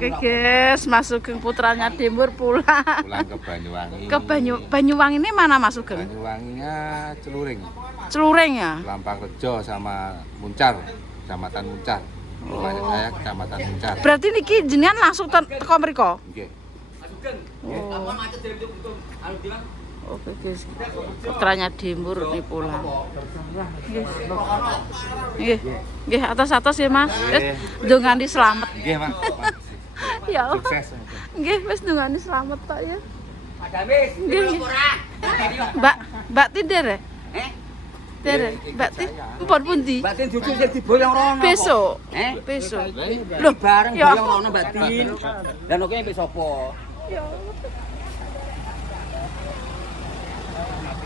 Oke guys, Mas Sugeng putranya Timur pulang. Pulang ke Banyuwangi. Ke Banyuwangi ini mana Mas Sugeng? Banyuwanginya Celuring. Celuring ya? Lampang Rejo sama Muncar, Kecamatan Muncar. Rumahnya saya Kecamatan Muncar. Berarti niki jenengan langsung teko mriko? Nggih. Oke guys, putranya Timur ini pulang. Nggih, atas-atas ya Mas. Wis ndongani slamet. Nggih, Pak. Ya Allah. Sukses. Nggih, wis ndongani slamet tok ya. Nggih. Mbak Tinder ya? Tere, Mbak Tin, mpun pundi? Mbak Tin duduk sing diboyong rono. Besok. Besok. Loh, bareng ya. boyong rono Mbak Tin. Lah oke mbek sapa? Ya.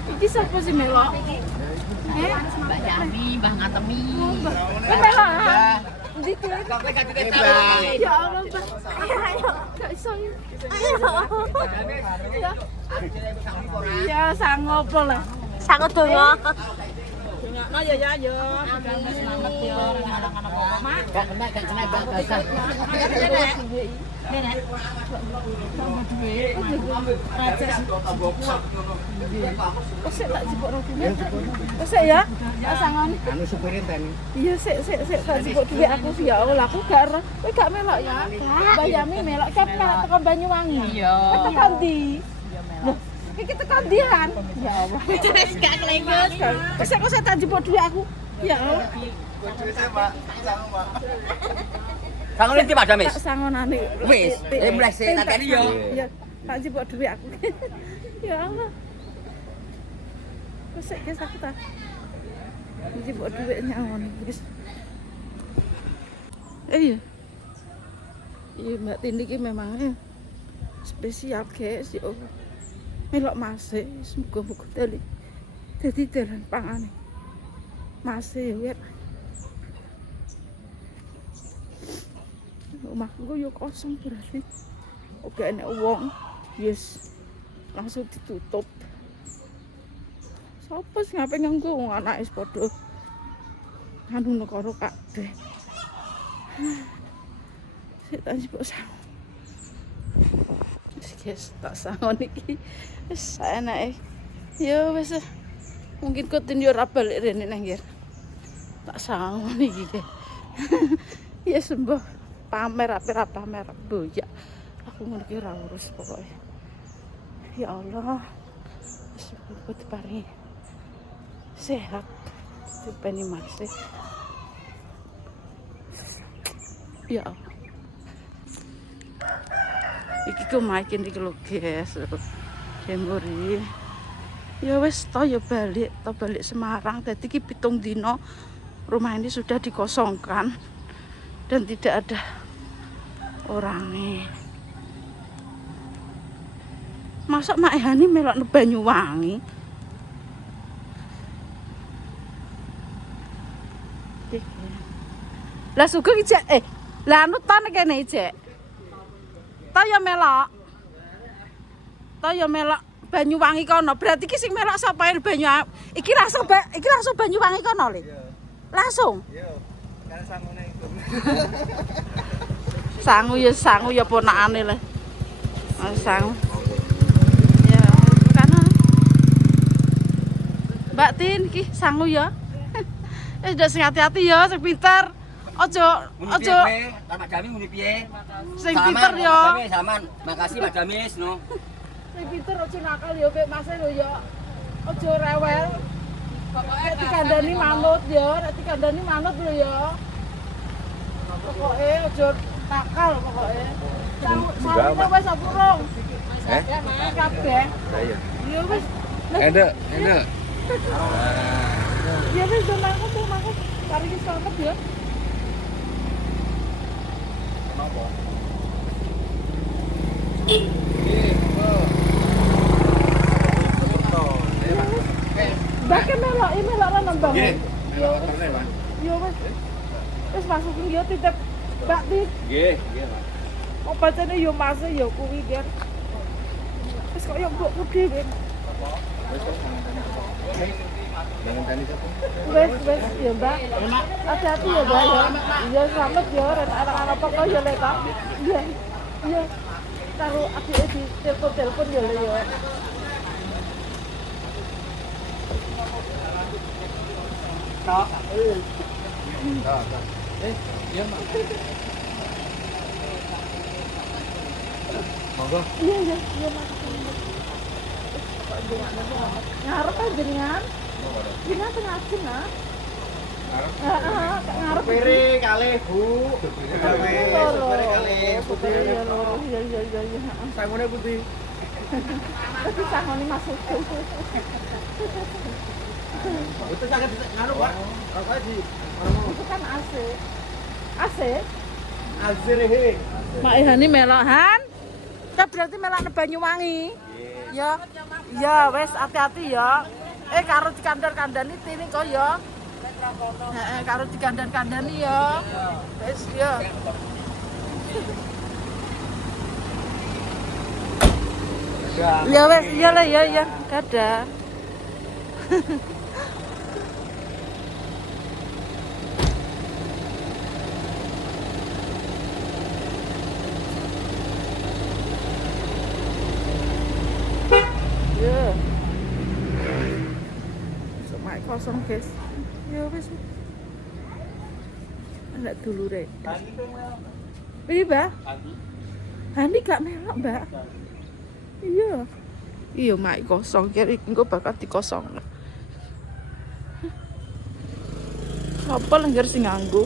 Iki sapa sih melok? Mbak Yami, Mbah Ngatemi. Melok. Ndi tuh? Kowe gak Ya Allah, Mbak. Ayo, gak iso. Ayo. Ya, sangopo lah. Sangat donga. Dongakno ya ya. Selamat ya, anak-anak Mak. Gak kena basah. Sik tak jebokno dhuwit. Sik ya. Sangon. Anu supire teni. Iya sik tak jebok dhuwit aku ya Allah aku gak ero. Kowe gak melok ya. Mbak Yami melok kan melok tekan Banyuwangi. Iya. Tekan ndi? Loh, iki tekan ndian. Ya Allah. Terus gak kelengut. Kok saya tak jebok dhuwit aku. Ya Allah. Sangon iki Pak Damis. Tak sangonane. Wis, mulai sik tak teni yo. Ya, tak jebok dhuwit aku. Ya Allah. Wis sik guys aku tak. Jebok dhuwit nyangon guys. Iya. Iya Mbak Tini ki memangnya spesial guys yo. Melok Mase, muga-muga dadi dalan pangane. Mase ya. Omahku yo kosong berarti. Oke enek wong. Yes. Langsung ditutup. Sopo sing ngapain nganggo wong anake padha anu negara kabeh. Sik tak sibuk sang. Wis tak sangon iki. Wis enake. Ya wis mungkin kutin yo ora balik rene nang nggih. Tak sangon iki. Ya sembah pamer apa pamer boyak. Aku ngono ki ora urus pokoke. Ya Allah. Semoga diparingi sehat. Dipeni masih. Ya Allah. Iki ku makin iki lho guys. Jemburi. Ya wis to ya balik Semarang. Dadi iki 7 dino rumah ini sudah dikosongkan dan tidak ada orangnya. Masa Mak Hani melok nang Banyuwangi? Lah Sugeng ijek lah anu ta kene ijek. Ta ya melok. Banyuwangi kono. Berarti iki sing melok sapa Banyuwangi? Iki langsung Banyuwangi kono lho. Langsung. Yo. Kan sangone iku. Sangu ya ponakane le. Sangu. Ya, kana. Mbak Tin iki sangu ya. Udah sing hati-hati ya, sing pinter. Ojo. Pak Damis muni piye? Sing pinter ya. Saman. Makasih Pak Damis no. Sing pinter ojo nakal ya, Pak Mas lho ya. Ojo rewel. Nek dikandani manut ya, lho ya. Pokoke ojo nakal pokoke. Sangune wis apurung. Kabeh. Saya. Ya wis. Enak. Ya wis do mangkok. Paringi selamat ya. Kenapa? Mbak melok lan nembang. Nggih. Yo wis. Wis masukin yo titip Mbak Tin. Nggih, Pak. Oh bacane yo mase yo kuwi kan. Wis kok yo mbokku dhewe. Jangan tani satu. Wes ya Mbak. Hati-hati ya Mbak ya. Iya selamat ya ren anak-anak pokok ya lek Pak. Iya. Iya. Karo adike di telepon ya Le ya. Đó. Iya, Mak. Monggo. Iya iya iya Mas. Ngarep aja jenengan. Jenengan tengah asin nah. Heeh, ngarep. Supiri kali, Bu. Supiri kali. Iya loro. Iya iya iya iya. Sangune putih. Tapi sangone masuk. Itu sangat ngaruh, Pak. Apa sih? Itu kan AC. AC. Azir he. Mak Hani melohan. Kita berarti melakne Banyuwangi. Ya. Ya wes hati-hati ya. Karo dikandar-kandani tini kok ya. Heeh, karo dikandar-kandani ya. Wes ya. Ya wes iyalah ya ya. Dadah. Ya. Semak kosong guys. Ya wis. Anak dulu rek. Iya, Mbak. Hani gak melok, Mbak. Iya. Iya, mak kosong. Kira engko bakal dikosong. Apa lengger sing nganggo?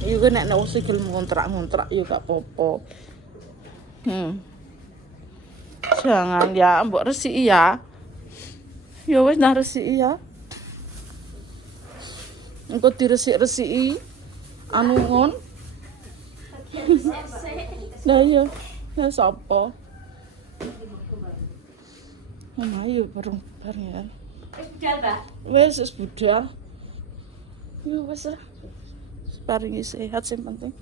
Iya kan nek wis gelem ngontrak-ngontrak ya gak apa-apa. Jangan ya, mbok resiki ya. Ya wis nah resiki ya. Engko diresik-resiki anu ngon. Lah iya, ya sapa? Ayo bareng ya. Budal, Mbak. Wes budal. Ya wes lah. Paringi sehat sing penting.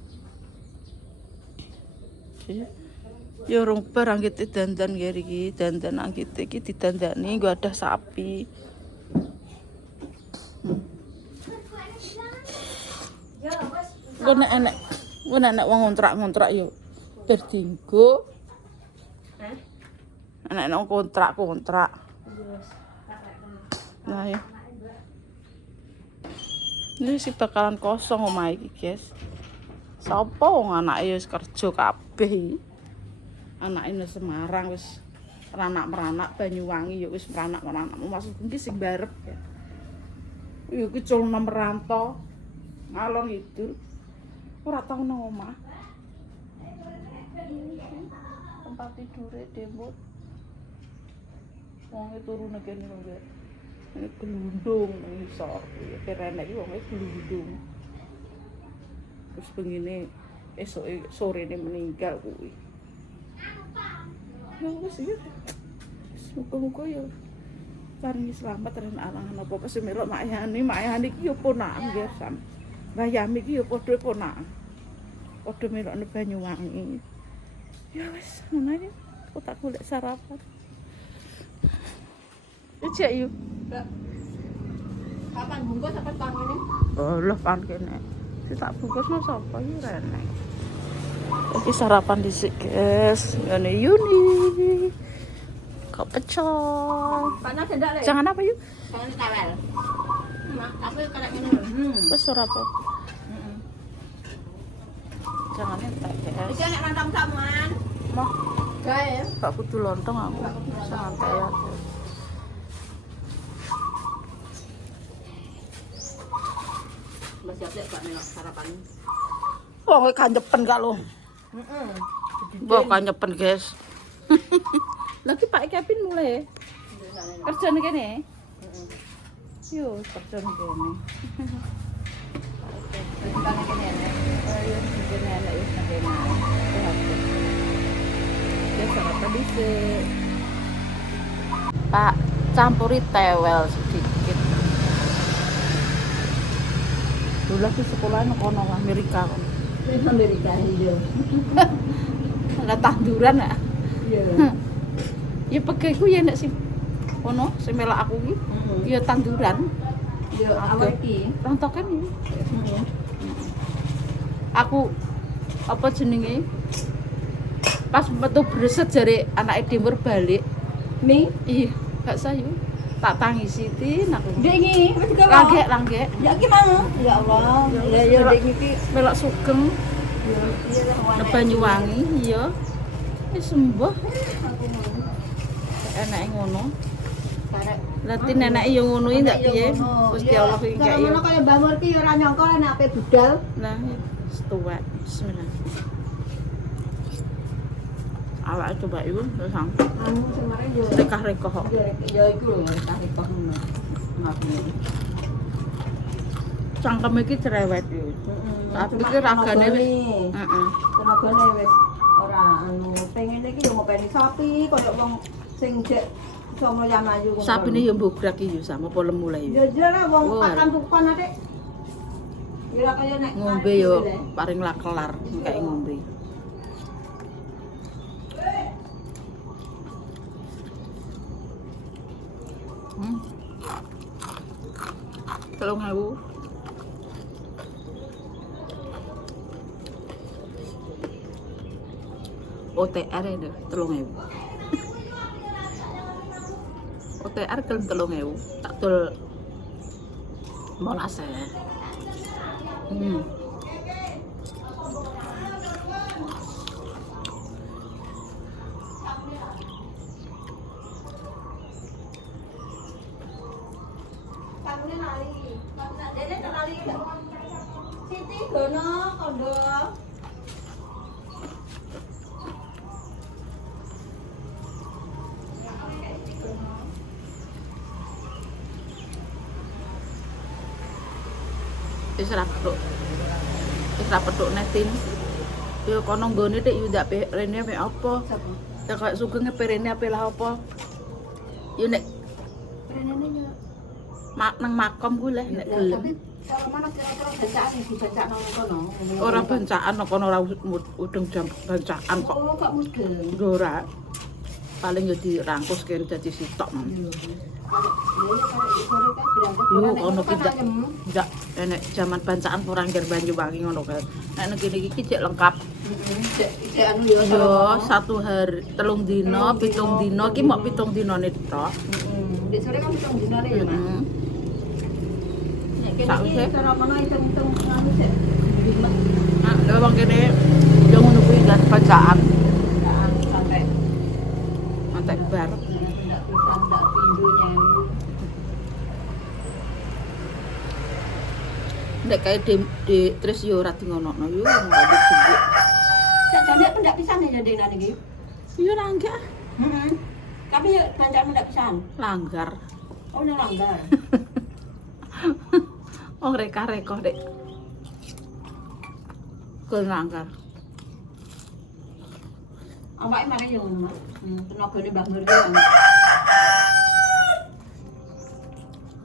Ya. Ya rong barang kita dandan kiri iki, dandan nang kita iki didandani nggo ada sapi. Gue enek wong ngontrak yo berdinggo. Enek kontrak. Nah ya. Ini sih bakalan kosong omah iki, guys. Sapa wong anake wis kerja kabeh. Anake nang Semarang wis meranak Banyuwangi ya wis meranak maksud iki sing barep ya. Ya iki culno merantau ngalor ngidul. Ora tau nang omah. Tempat tidure demut. Wong e turu nang kene lho, Mbak. Ini gelundung nang isor. Ya kerene iki wong e gelundung. Terus pengine esoke sorene meninggal kuwi. Ya wis iki. Muga-muga ya paringi selamat ren alang apa sing melok Mak Yani iki ya ponakan nggih sam. Mbah Yami iki ya padha ponakan. Padha melokne Banyuwangi. Ya wis ngono ae. Kok tak golek sarapan. Cek yuk. Kapan bungkus apa tang ini? Oh, lah pan kene. Si tak bungkusno sapa iki rene. Iki sarapan dhisik, guys. Ngene Yuni. Kok pecel. Panas tidak le? Jangan apa yuk? Jangan tawel. Mak, aku karek ngene lho. Wis ora apa. Jangan entek, guys. Iki nek lontong samuan. Mah, Gae. gak kudu lontong aku. Santai ya. Mbak siap-siap gak melok sarapan. Wong e kanjepen gak lo. Mbok kanjepen, guys. Lagi Pak Kevin mulai kerjane kene. Yo, kerjane kene. Bang kene. Ayo, kene enak wis nang kene. Ya sarapan dhisik. Pak, campuri tewel sedikit. Dulu lagi sekolah nang kono Amerika kon. Ini Amerika iya. Lah tanduran ya. Iya. Ya pegeku ya nek sing ono sing melak aku iki. Ya tanduran. Ya awal iki. Rontokan ya. Aku apa jenenge? Pas metu breset jare anake Dimur balik. Mi, Ih, gak sayu. Tak tangisi tin aku. dek iki wis gawe. Langgek. Ya iki mau. Ya Allah. Ya ya dek iki. Melok sugeng Ya iya nang Banyuwangi iya. Wis sembuh. Enake ngono. Karek Berarti neneke yo ngono iki ndak piye. Gusti Allah iki kaya gak ngono yo. kaya Mbak Murti ya ora nyangka nek ape budal. Nah, setuwek. Bismillah. Awak coba iku terus sang. Anu kemarin yo Rekah-rekah kok. ya iku lho tarik kok ngono. Ngapune. Cangkem iki cerewet yo. Tapi iki ragane wis heeh. Tenagane wis ora anu pengen iki yo ngopeni sapi koyo wong sing jek iso mlayu ngono. Sapine yo mbograk iki yo sama apa lemu le yo. Ya jelas wong Oh, pakan tukon atik. Ya kaya nek Ngombe yo paring lah kelar kayak ngombe. Tolong aku. OTR itu 3.000. OTR kelem 3.000. Tak tul 15 ya. Kanune lali. Dene lali. Siti gono kondo. Wis ra petuk. Wis ra petuk netin. Yo kono nggone dik yo ndak rene mek apa? Sapa? Ya kaya sugenge perene ape lah apa? Yo nek Renene yo. nang makom ku leh nek Tapi gelem. kalau mana kira-kira bacaan yang dibaca nang kono. Ora bancaan kono ora udeng jam bancaan kok. Oh, kok mudeng. Ora. Paling yo dirangkus kene dadi sitok. Yo kono ki ndak enek jaman bancaan ora ngger Banyuwangi ngono kae. Nek nang kene iki cek lengkap. Cek anu yo. Yo 1 hari 3 dina, 7 dina ki mok 7 dinane tok. Di sore kan hitung dinane ya, Mas. Heeh. Nek kene iki cara kono hitung-hitung anu sik. Nah, lha wong kene yo ngono kuwi kan bacaan Sampai antek bar. ndak bisa ndak pindho nyanyi. Nek kae di terus yo ora di ngono yo ora di dhuwit. Sak jane pendak pisan ya ndek nang iki. Yo langgar. Heeh. Tapi ya kancamu ndak pisan. Langgar. Oh, nang langgar. Oh reka-reka dek. Kul langgar. Awake mana yo ngono, Mas. Tenagane Mbah Nur yo.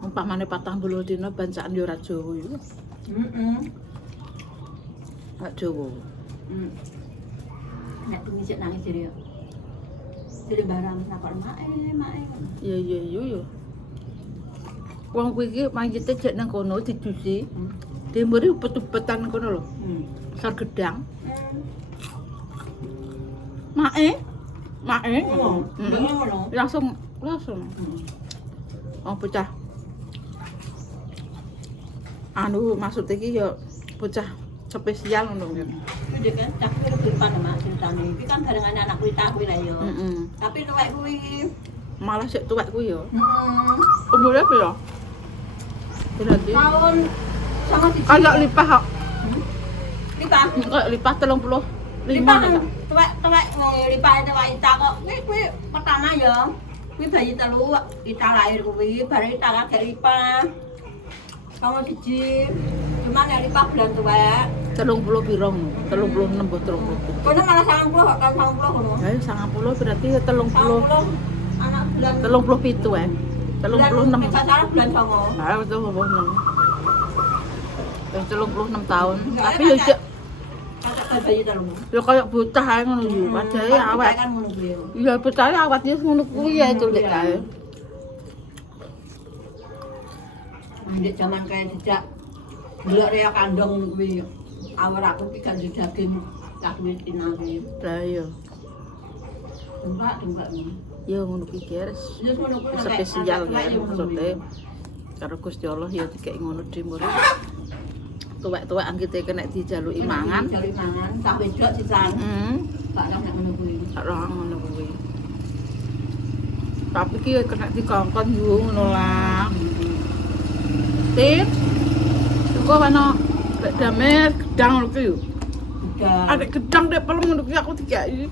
Umpamane 40 dina bancaan yo ora Jawa yo. Heeh. Ora Jawa. Nek tumisik nangis dhewe yo. Jadi barang nakon mae. Iya yo. Wong kuwi iki manjite jek nang kono didusi. Demure upet-upetan kono lho. Sar gedang. Mae. Oh, ngono. Langsung. Oh bocah. Anu maksud iki yo bocah spesial ngono kan. Iki kan cak kuwi pan Mas ceritane. Iki kan barengane anak kuwi tak kuwi lah yo. Heeh. Tapi tuwek kuwi Malah sik tuwek kuwi yo. heeh. Umure piro? Berarti Tahun sama siji. kayak lipah kok. Lipah. Kayak lipah 35. Lipah tuwek lipah tuwek ita kok. Kuwi pertama yo. Kuwi bayi telu ita lahir kuwi, bare ita kakek lipah. Sama siji. Cuman ya lipah bulan tuwek. 30 piro? 36 mbok 30. Kono malah 90 kok kan 90 ngono. Ya 90 berarti 30. 90 anak bulan 37 ya. 36. Pacaran bulan songo. Nah, betul 36. Wis 36 tahun. Tapi yo cek Kakek bayi telu. yo kayak bocah ae ngono yo. Padahal awet. kan ngono kuwi. Iya bocah awet yo ngono kuwi ya itu lek kae. Ndek zaman kaya dijak delok rek kandang kuwi. Awal aku ki gak daging tak wis tinangi. Lah iya. Tembak ngono. Ya ngono ki guys. Wis ngono kuwi Spesial kan maksudnya. Karo Gusti Allah ya dikek ngono dhewe. Tuwek-tuwek anggite kena dijaluki mangan. Dijaluki mangan, tak wedok sisan. Tak ora nek ngono kuwi. Tak roh ngono kuwi. Tapi ki kena dikongkon yo ngono lah. Tip. Kok ana lek dame gedang ngono ki yo. Ada gedang dek pelem ngono ki aku dikai.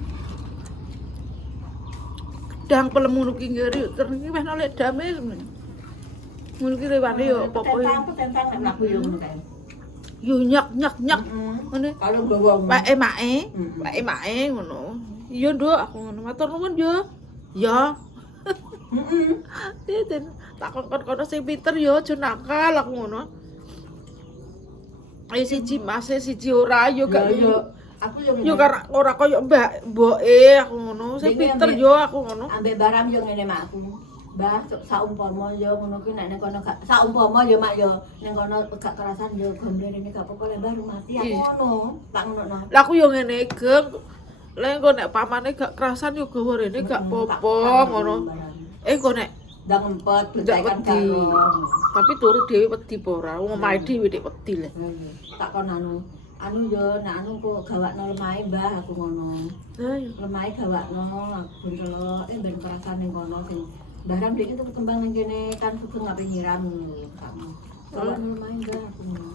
Gedang pelem ngono ki ngeri terus wis ana lek dame sebenarnya. Ngono ki rewane yo apa-apa yo. Tentang nek aku yo ngono kae. Yo nyak ngene. Kalau gawa Make ngono. Iya nduk aku ngono matur nuwun yo. Ya. Heeh. Tak kon-kon sing pinter yo aja nakal aku ngono. Ayo siji Mas, siji ora yo gak yo. Aku yo Yo karena ora koyo mboke aku ngono. Sing pinter yo aku ngono. Ambek barang yo ngene makku. Mbah, saumpama yo ngono ki nek kono gak saumpama yo mak yo ning kono gak kerasan yo gondene gak apa-apa lek baru mati aku ngono. Tak ngono. Lah aku yo ngene geng. Lek kok nek pamane gak kerasan yo gawe rene gak apa-apa ngono. Kok nek ndang empet becaikan karo. Tapi turu dhewe wedi apa ora? Wong omahe dhewe nek wedi lho. Tak kon anu yo nek anu kok gawakno lemahe Mbah aku ngono. Lah yo Lemahe gawakno aku delok ben kerasan ning kono sing barang dhek itu kembang ning kene kan sugeng ngape nyiram ngono kamu. Gawakno lemahe Mbah aku ngono.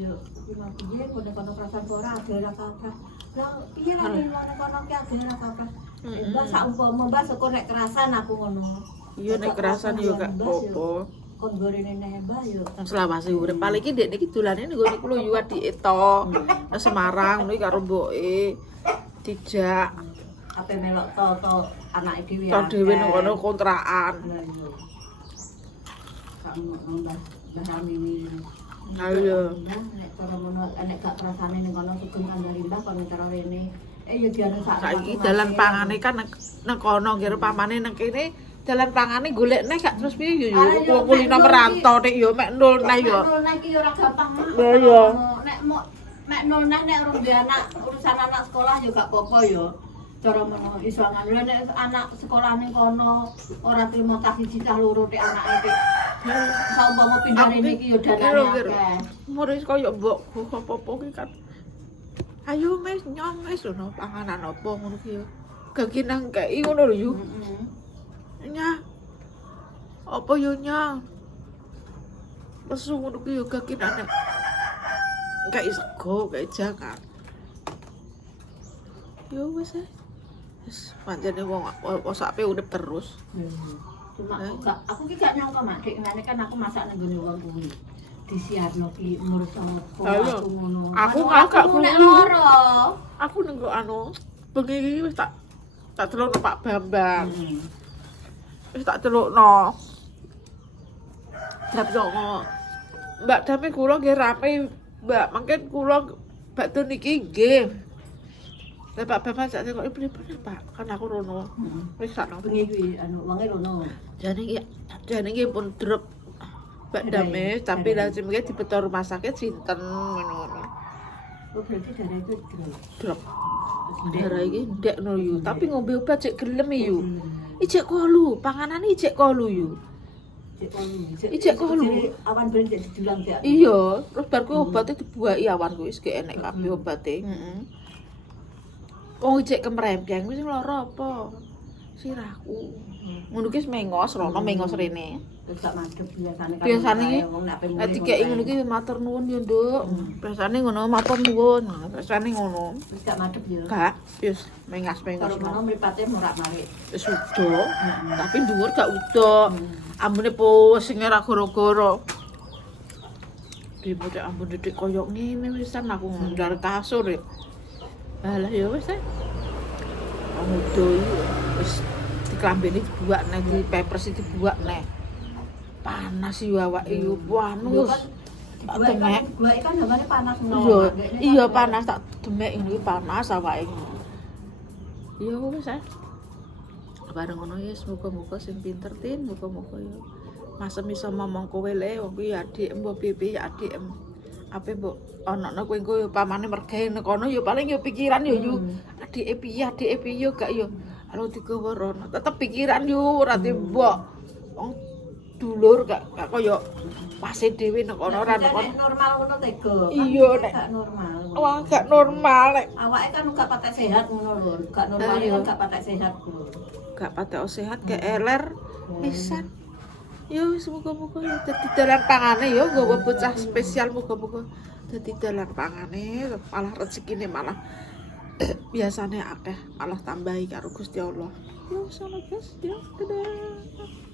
Yo iki mau piye kono kerasan ora ada apa-apa. Lah piye lah ning kono ki ada apa-apa. Mbah saumpama Mbah soko nek kerasan aku ngono. iya nek kerasan yo gak apa-apa. Kon gorene neh Mbah yo. Wong selawase urip paling iki ndek niki dolane ning gone kulo yo adike to. Nang Semarang ngono karo mboke dijak Ape melok to anake dhewe. to dhewe nang kono kontrakan. Lah yo. Kamu Mbah Rami. Ayo. Nek cara mono nek gak kerasane ning kono sugeng kandhani Mbah kon cara rene. Yo dianu sak. Saiki dalan pangane kan nang kono kira pamane nang kene dalan pangane golek neh gak terus piye yo wong kulino merantau nek yo mek nul neh yo. Nul neh iki yo ora gampang. Lah iya. Nek mek nul neh nek urung duwe anak urusan anak sekolah yo gak apa-apa yo. Cara mono iso ngene nek anak sekolah ning kono ora trimo tak siji cah loro nek anake nek saumpama pindah rene iki yo danane akeh. Muris koyo mbokku apa-apa ki kan. Ayo Mas nyong Mas ono panganan apa ngono ki yo. Gagi nang kei ngono lho yu. Nya. Apa yo nya? Lesu ngono ki yo gagi nang. Kei sego, kei jangan. Yo wis wis pancene wong osape urip terus. Cuma aku ki gak nyangka mak dik ngene kan aku masak nang gone wong kuwi. Disiarno ki menurut aku ngono. Aku gak nek loro. Aku neng anu bengi iki wis tak celukno Pak Bambang. Wis tak celukno. Tapi kok Mbak Dami kula nggih rame, Mbak. Mangken kula bakdo niki nggih. Lah Pak Bambang sak kok bener Pak, kan aku rono. Wis sakno. Bengi kuwi anu wonge rono. Jane iki pun drop Mbak Dami, tapi lazim iki dibeto rumah sakit sinten ngono-ngono. Oh berarti darah itu Drop. Darah iki ndekno yu, tapi ngombe obat cek gelem yu. Ijek kolu, panganane ijek kolu yu. Ijek kolu. Awan ben cek didulang cek. Iya, terus bar kuwi obate dibuaki awan kuwi wis gak enek kabeh obate. Heeh. Wong ijek kemrempeng wis lara apa? Sirahku. Ngono ki mengos, rono mengos rene. Terus gak madhep biasane kan. Biasane wong nek pengen. nek dikeki ngono ki matur nuwun yo, Nduk. Biasane ngono matur nuwun. Biasane ngono. Wis gak madhep ya. Gak, wis mengas-mengas. Kalau ngono mripate morak-marik. Wis udo, tapi dhuwur gak udo. Ambune pusing ora gara-gara. Dibodhe ambune dik koyo ngene wisan aku ndar kasur ya. Lah ya wis e. Udo iki wis diklambeni dibuak neh di pepres dibuak neh. Panas yo awake yo anu wis. Demek. Gua ikan gamane panas Iya panas tak demek ini panas awake. Iya wis e. Bareng ngono ya muga-muga sing pinter tin muga-muga ya Masem iso momong kowe le wong kuwi adik mbok piye ya adik. Apa mbok ana kowe engko pamane mergawe nek kono ya paling ya pikiran ya yo adike piye yo gak yo. Alo digawa rono tetep pikiran yo ora mbok wong dulur gak koyo pase dhewe nek kono ora nek kono. Normal ngono tega. Iya nek Gak normal. wah gak normal nek Awake kan gak patek sehat ngono lho. Gak normal kan gak patek sehat lho. gak patek sehat gak eler pisan. Yo semoga-moga ya dadi dalan pangane yo nggawa bocah spesial muga-muga dadi dalan pangane malah rezekine malah biasane akeh malah tambahi karo Gusti Allah. Yo sono guys, yo dadah.